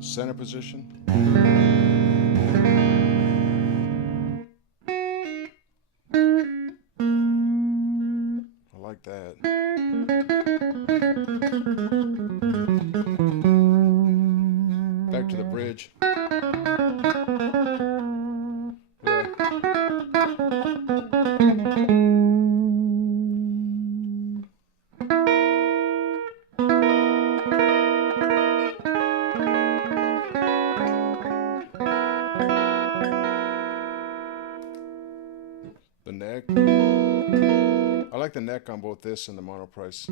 Center position. I like that. Back to the bridge. The neck. I like the neck on both this and the monoprice.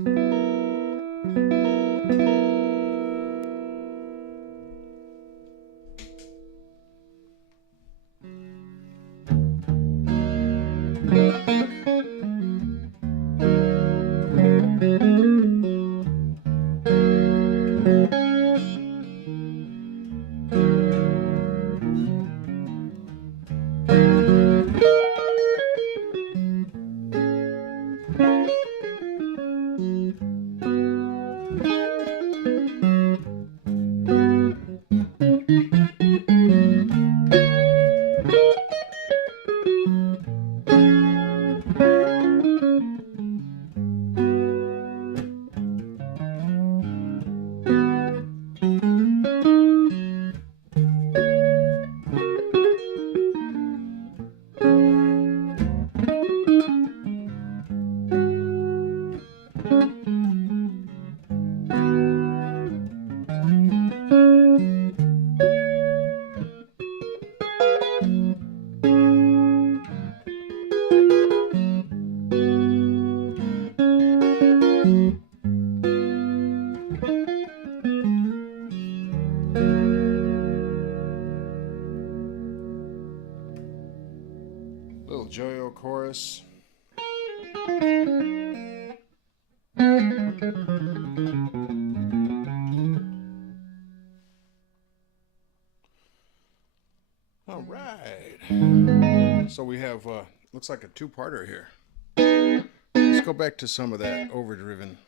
Little Joyo chorus. All right. So we have, looks like a two-parter here. Let's go back to some of that overdriven.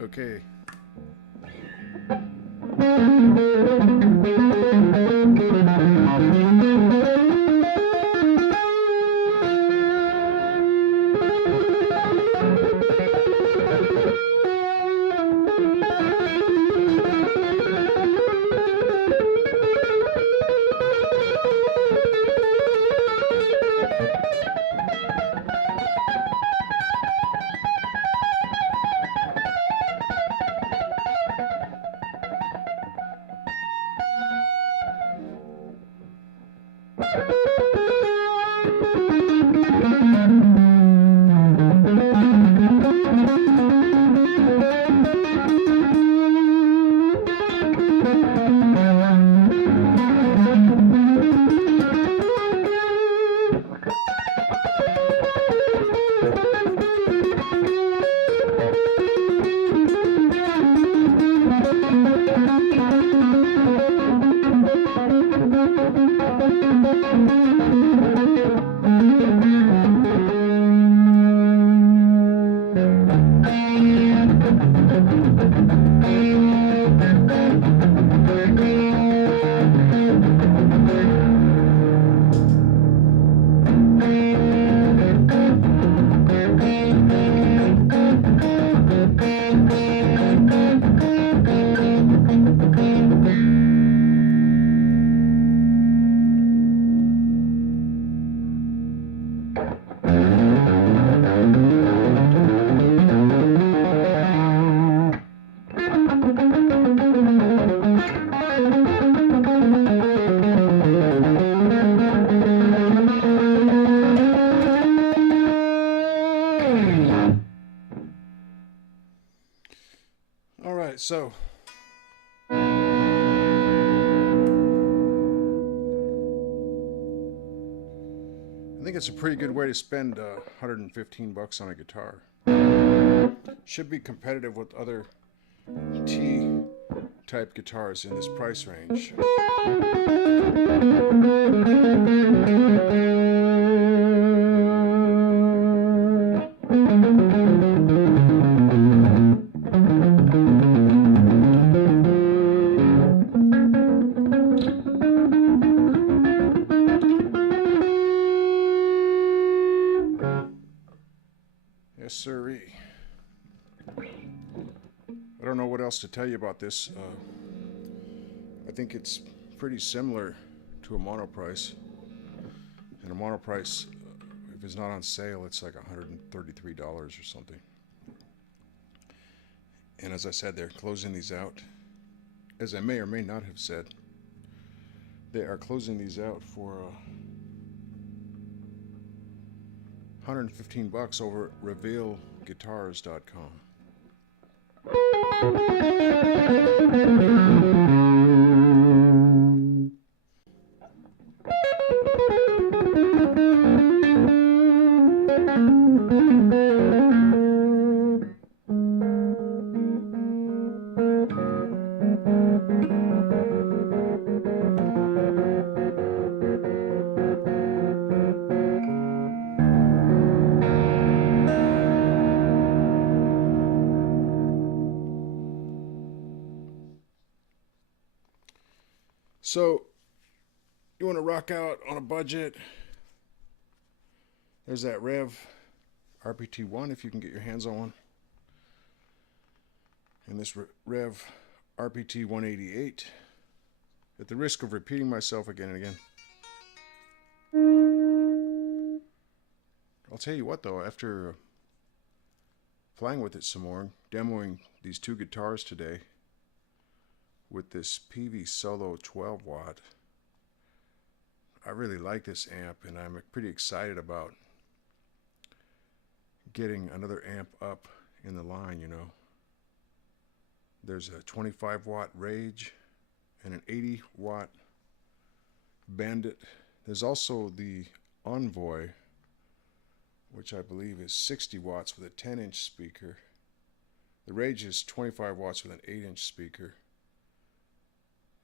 Okay. So I think it's a pretty good way to spend $115 on a guitar. Should be competitive with other T-type guitars in this price range. Yes, sirree. I don't know what else to tell you about this. I think it's pretty similar to a monoprice. And a monoprice, if it's not on sale, it's like $133 or something. And as I said, they're closing these out. As I may or may not have said, they are closing these out for $115 over at RevvGuitars.com. So, you want to rock out on a budget? There's that Revv RPT1 if you can get your hands on one. And this Revv RPT188. At the risk of repeating myself again and again. I'll tell you what though, after playing with it some more, demoing these two guitars today, with this Peavey Solo 12 watt. I really like this amp and I'm pretty excited about getting another amp up in the line, you know. There's a 25 watt Rage and an 80 watt Bandit. There's also the Envoy, which I believe is 60 watts with a 10-inch speaker. The Rage is 25 watts with an 8-inch speaker.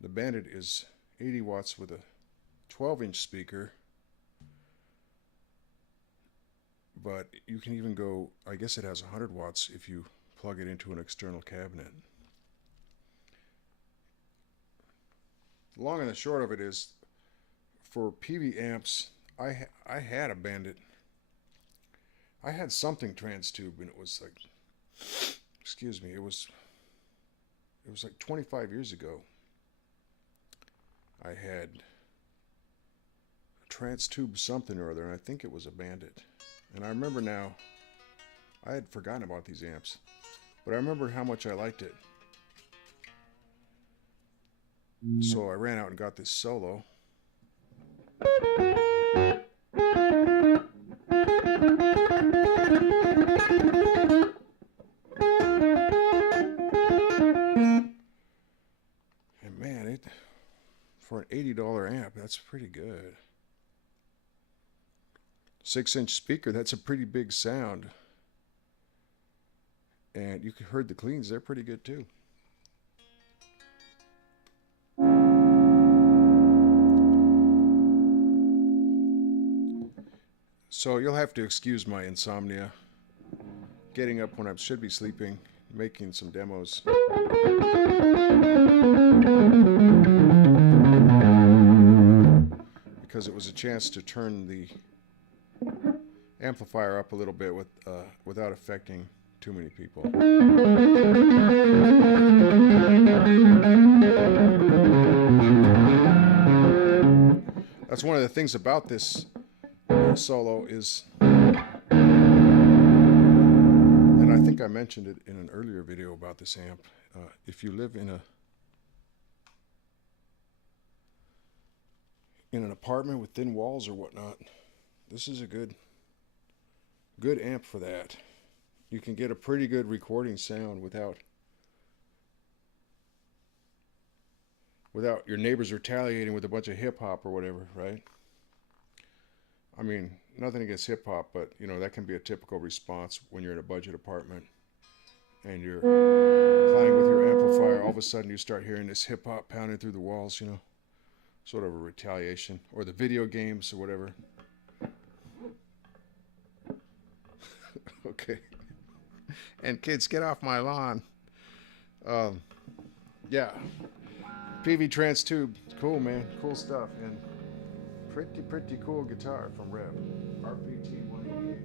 The Bandit is 80 watts with a 12-inch speaker, but you can even go, I guess it has 100 watts if you plug it into an external cabinet. The long and the short of it is, for Peavey amps, I had a Bandit. I had something trans tube, and it was like, excuse me, it was like 25 years ago. I had a trans tube something or other, and I think it was a Bandit. And I remember now, I had forgotten about these amps, but I remember how much I liked it. So I ran out and got this Solo. 6-inch speaker. That's a pretty big sound. And you heard the cleans. They're pretty good too. So you'll have to excuse my insomnia. Getting up when I should be sleeping, making some demos. Because it was a chance to turn the amplifier up a little bit without affecting too many people. That's one of the things about this solo is, and I think I mentioned it in an earlier video about this amp, if you live in an apartment with thin walls or whatnot, this is a good amp for that. You can get a pretty good recording sound without your neighbors retaliating with a bunch of hip hop or whatever, right? I mean, nothing against hip hop, but you know, that can be a typical response when you're in a budget apartment and you're playing with your amplifier. All of a sudden you start hearing this hip hop pounding through the walls, you know, sort of a retaliation, or the video games or whatever. Okay. And kids, get off my lawn. Yeah. Peavey Trans Tube. Cool, man. Cool stuff. And pretty cool guitar from Revv RPT188.